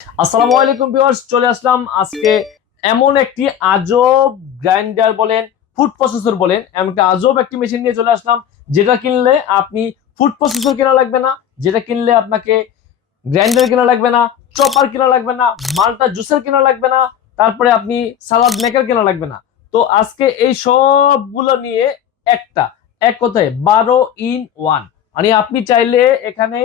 আসসালামু আলাইকুম ভিউয়ার্স, চলে আসলাম আজকে এমন একটি আজব গ্রাইন্ডার বলেন, ফুড প্রসেসর বলেন, এমন একটা আজব একটি মেশিন নিয়ে চলে আসলাম। যেটা কিনলে আপনি ফুড প্রসেসর কেনা লাগবে না, যেটা কিনলে আপনাকে গ্রাইন্ডার কেনা লাগবে না, চপার কেনা লাগবে না, মাল্টা জুসার কেনা লাগবে না, তারপরে আপনি সালাদ মেকার কেনা লাগবে না। তো আজকে এই সবগুলো নিয়ে একটা এক কথায় 12 in 1, মানে আপনি চাইলে এখানে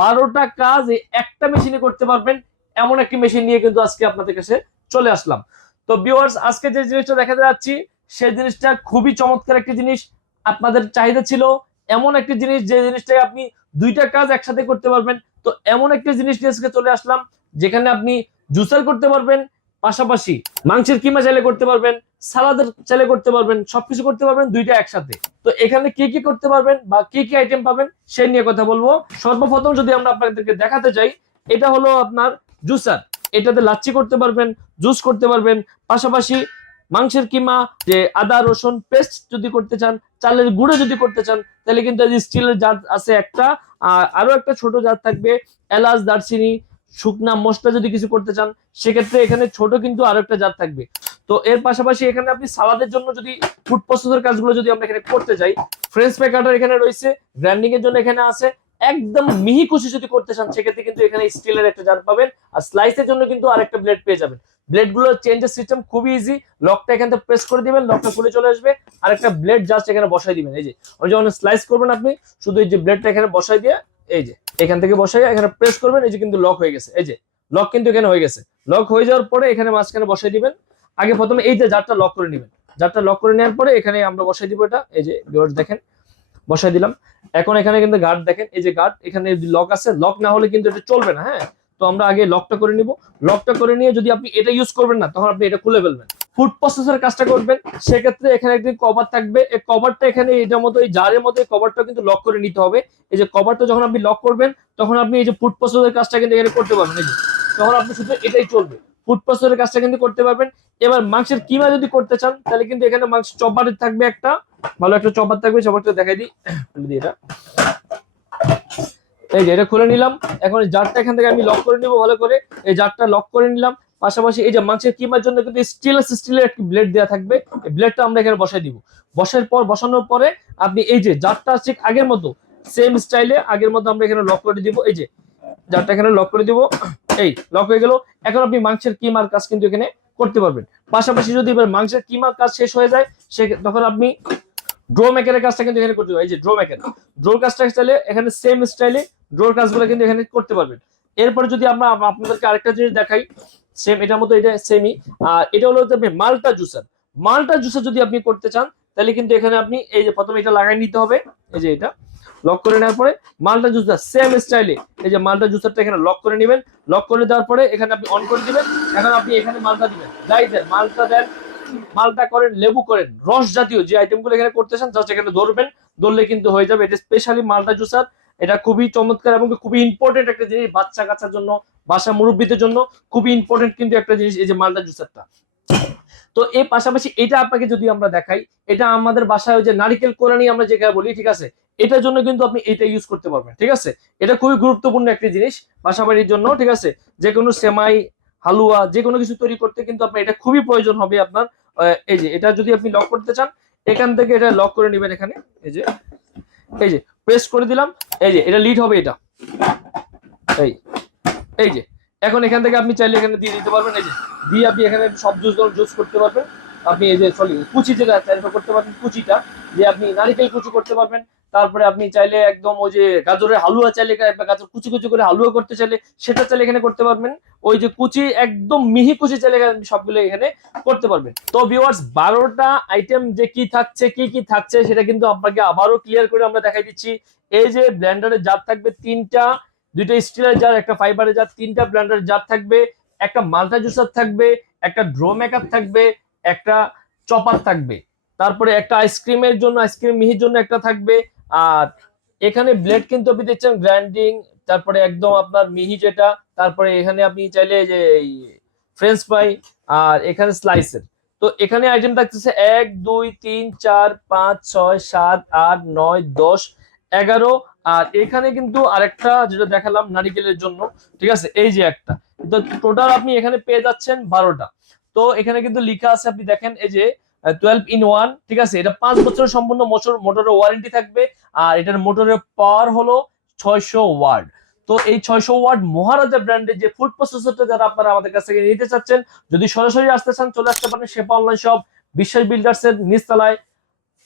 12টা কাজ এই একটা মেশিনে করতে পারবেন। এমন একটি মেশিন নিয়ে কিন্তু আজকে আপনাদের কাছে চলে আসলাম। তো ভিউয়ার্স, আজকে যে জিনিসটা দেখাতে যাচ্ছি সেই জিনিসটা খুবই চমৎকার একটি জিনিস। আপনাদের চাহিদা ছিল এমন একটি জিনিস, যে জিনিসটাকে আপনি দুইটা কাজ একসাথে করতে পারবেন। তো এমন একটা জিনিস নিয়ে আজকে চলে আসলাম, যেখানে আপনি জুসার করতে পারবেন, পাশাপাশি মাংসের কিমা চাইলে করতে পারবেন, সালাদের চাইলে করতে পারবেন, সবকিছু করতে পারবেন দুইটা একসাথে। তো এখানে কি কি করতে পারবেন বা কি কি আইটেম পাবেন সেই নিয়ে কথা বলবো। সর্বপ্রথম যদি আমরা আপনাদেরকে দেখাতে চাই, এটা হলো আপনার জুসার। এটাতে লাচ্ছি করতে পারবেন, জুস করতে পারবেন, পাশাপাশি মাংসের কিমা, যে আদা রসুন পেস্ট যদি করতে চান, চালের গুঁড়ো যদি করতে চান, তাহলে কিন্তু স্টিলের জার আছে একটা, আর আরো একটা ছোট জার থাকবে এলাচ দারচিনি শুকনা মশলা যদি কিছু করতে চান, সেক্ষেত্রে এখানে ছোট কিন্তু আরো একটা জার থাকবে। তো এর পাশাপাশি এখানে আপনি সালাদের জন্য যদি ফুড প্রসেসর কাজগুলো যদি আমরা এখানে করতে চাই, ফ্রেঞ্চ ফ্রাই কাটার এখানে রয়েছে, গ্রাইন্ডিং এর জন্য এখানে আছে, একদম মিহি কুচি যদি করতে চান সেক্ষেত্রে কিন্তু এখানে স্টিলের একটা জার পাবেন, আর স্লাইসের জন্য কিন্তু আরেকটা ব্লেড পেয়ে যাবেন। ব্লেড গুলো চেঞ্জের সিস্টেম খুবই ইজি, লকটা এখান থেকে প্রেস করে দিবেন, লকটা খুলে চলে আসবে, আর একটা ব্লেড জাস্ট এখানে বসাই দিবেন। এই যে ওই যখন স্লাইস করবেন আপনি শুধু এই যে ব্লেডটা এখানে বসাই দিয়ে, এই যে এখান থেকে বসাই এখানে প্রেস করবেন, এই যে কিন্তু লক হয়ে গেছে। এই যে লক কিন্তু এখানে হয়ে গেছে। লক হয়ে যাওয়ার পরে এখানে মাঝখানে বসাই দিবেন। আগে প্রথমে এই যে জারটা লক করে নেবেন, জারটা লক করে নেওয়ার পরে এখানে আমরা বসাই দিব এটা। এই যে ভিউয়ার্স দেখেন, বসাই দিলাম। এখন এখানে কিন্তু গার্ড দেখেন, এই যে গার্ড এখানে লক আছে, লক না হলে কিন্তু এটা চলবে না। হ্যাঁ, তো আমরা আগে লকটা করে নিব। লকটা করে নিয়ে যদি আপনি এটা ইউজ করবেন না, তখন আপনি এটা খুলে ফেলবেন। ফুড প্রসেসর কাজটা করবেন, সেক্ষেত্রে এখানে একটি কভার থাকবে। এই কভারটা এখানে এটার মতো এই জারের মতো কভারটা কিন্তু লক করে নিতে হবে। এই যে কভারটা যখন আপনি লক করবেন, তখন আপনি এই যে ফুড প্রসেসর কাজটা কিন্তু এখানে করতে পারবেন। এই যে তখন আপনি শুধু এটাই চলবে, ফুড প্রসেসরের কাজটা কিন্তু করতে পারবেন। এবার মাংসের কিমা যদি করতে চান, তাহলে কিন্তু এখানে মাংস চপার থাকবে একটা, ভালো একটা চপার থাকবে। চপারটা দেখাই দিই এটা, এই যে এটা খুলে নিলাম। এখন জারটা এখান থেকে আমি লক করে নিব ভালো করে। এই জারটা লক করে নিলাম। পাশাপাশি এই যে মাংসের কিমার জন্য কিন্তু স্টিলের একটি ব্লেড দেওয়া থাকবে, এই ব্লেডটা আমরা এখানে বসাই দিব। বসানোর পরে আপনি এই যে জারটা ঠিক আগের মতো সেম স্টাইলে আগের মতো আমরা এখানে লক করে দিব। এই যে জারটা এখানে লক করে দিব, এই লক হয়ে গেল। এখন আপনি মাংসের কিমার কাজ কিন্তু এখানে করতে পারবেন। পাশাপাশি যদি এবার মাংসের কিমার কাজ শেষ হয়ে যায়, সে তখন আপনি ড্রো মেকারের কাজটা কিন্তু এখানে করতে হবে। এই যে ড্রো মেকার, ড্রোর কাজটা স্টাইলে এখানে সেম স্টাইলে ড্রোর কাজগুলো কিন্তু এখানে করতে পারবেন। এরপরে যদি আমরা আপনাদেরকে আরেকটা জিনিস দেখাই, সেম এটার মতো, এটা সেমই। আর এটা হলো মাল্টা জুসার। মাল্টা জুসার যদি আপনি করতে চান, তাহলে কিন্তু এখানে আপনি এই যে প্রথমে এটা লাগাই নিতে হবে। এই যে এটা লক করে নেওয়ার পরে মাল্টা জুসার সেম স্টাইলে এই যে মাল্টা জুসারটা এখানে লক করে নেবেন। লক করে দেওয়ার পরে এখানে আপনি অন করে দিবেন। এখন আপনি এখানে মালটা দিবেন, যাই দেন মালটা দেন, মালটা করেন, লেবু করেন, রস জাতীয় যে আইটেমগুলো এখানে করতে চান জাস্ট এখানে ধরবেন, ধরলে কিন্তু হয়ে যাবে। এটা স্পেশালি মালটা জুসার। এটা খুবই চমৎকার এবং খুবই ইম্পর্টেন্ট একটা জিনিস বাচ্চা কাচ্চার জন্য, বাসা মুরব্বীদের জন্য খুবই ইম্পর্টেন্ট কিন্তু একটা জিনিস এই যে মালটা জুসারটা। তো এর পাশাপাশি এটা আপনাকে যদি আমরা দেখাই, এটা আমাদের বাসায় ওই যে নারিকেল কোরানি আমরা যেটা বলি, ঠিক আছে, এটার জন্য কিন্তু আপনি এটা ইউজ করতে পারবেন। ঠিক আছে, এটা খুবই গুরুত্বপূর্ণ একটা জিনিস বাসাবাড়ির জন্য। ঠিক আছে, যে কোনো সেমাই হালুয়া যে কোনো কিছু তৈরি করতে কিন্তু আপনার এটা খুবই প্রয়োজন হবে আপনার। এই যে এটা যদি আপনি লক করতে চান, এখান থেকে এটা লক করে নেবেন। এখানে এই যে প্রেস করে দিলাম, এই যে এটা লিড হবে এটা। এই এই যে এখন এখান থেকে আপনি চাইলে এখানে দিয়ে দিতে পারবেন। এই যে দিয়ে আপনি এখানে সব জুস করতে পারবেন। আপনি এই যে সরি কুচি যেটা চাইলে করতে পারবেন, কুচিটা যে আপনি নারিকেল কুচি করতে পারবেন। তারপরে আপনি চাইলে একদম ওই যে গাজরের হালুয়া চাইলে, গাজর কুচি কুচি করে হালুয়া করতে চাইলে সেটা চাইলে এখানে করতে পারবেন। ওই যে কুচি একদম মিহি কুচি চাইলে সবগুলো এখানে করতে পারবেন। তো ভিউয়ার্স, 12টা আইটেম যে কি থাকছে কি কি থাকছে সেটা কিন্তু আপনাকে আবারও ক্লিয়ার করে আমরা দেখাই দিচ্ছি। এই যে ব্লেন্ডারের জার থাকবে তিনটা, দুইটা স্টিলের জার, একটা ফাইবারের জার, তিনটা ব্লেন্ডারের জার থাকবে, একটা মাল্টা জুসার থাকবে, একটা ড্রো মেকার থাকবে, একটা চপার থাকবে, তারপরে একটা আইসক্রিমের জন্য আইসক্রিম মিহির জন্য একটা থাকবে। আর এখানে ব্লেড কিন্তু আপনি দেখছেন গ্রাইন্ডিং, তারপরে একদম আপনার মিহি যেটা, তারপরে এখানে আপনি চাইলে যে ফ্রেঞ্চ ফ্রাই, আর এখানে স্লাইসের। তো এখানে আইটেম থাকতেছে 1 2 3 4 5 6 7 8 9 10 11 আর এখানে কিন্তু আরেকটা যেটা দেখালাম নারিকেলের জন্য, ঠিক আছে, এই যে একটা, তো টোটাল আপনি এখানে পেয়ে যাচ্ছেন 12টা। তো এখানে কিন্তু লেখা আছে, আপনি দেখেন এই যে 12 in 1, ঠিক আছে, এটা 5 বছরের সম্পূর্ণ মোটরের ওয়ারেন্টি থাকবে। আর এটার মোটরের পাওয়ার হলো 600 ওয়াট। তো এই 600 ওয়াট মহারাজা ব্র্যান্ডের যে ফুড প্রসেসরটা যারা আপনারা আমাদের কাছ থেকে নিতে চাচ্ছেন, যদি সরাসরি আসতে চান চলে আসতে পারেন শেফা অনলাইন শপ, বিশ্বাস বিল্ডার্স এর নিচতলায়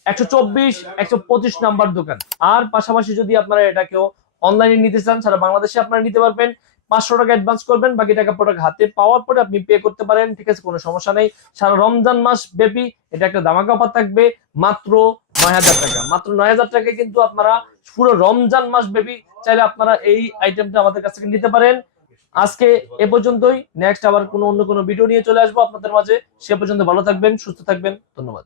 124-125 নাম্বার দোকান। আর পাশাপাশি যদি আপনারা এটাকেও অনলাইনে নিতে চান, সারা বাংলাদেশে আপনারা নিতে পারবেন। 500 টাকা অ্যাডভান্স করবেন, বাকি টাকা প্রোডাক্ট হাতে পাওয়ার পরে আপনি পে করতে পারেন, ঠিক আছে, কোনো সমস্যা নেই। সারা রমজান মাস ব্যাপী এটা একটা ধামাকা অফার থাকবে, মাত্র 9,000 টাকা। মাত্র 9,000 টাকায় কিন্তু আপনারা পুরো রমজান মাস ব্যাপী চাইলে আপনারা এই আইটেমটা আমাদের কাছ থেকে নিতে পারেন। আজকে এ পর্যন্তই, নেক্সট আবার অন্য কোনো ভিডিও নিয়ে চলে আসবো আপনাদের মাঝে। সে পর্যন্ত ভালো থাকবেন, সুস্থ থাকবেন, ধন্যবাদ।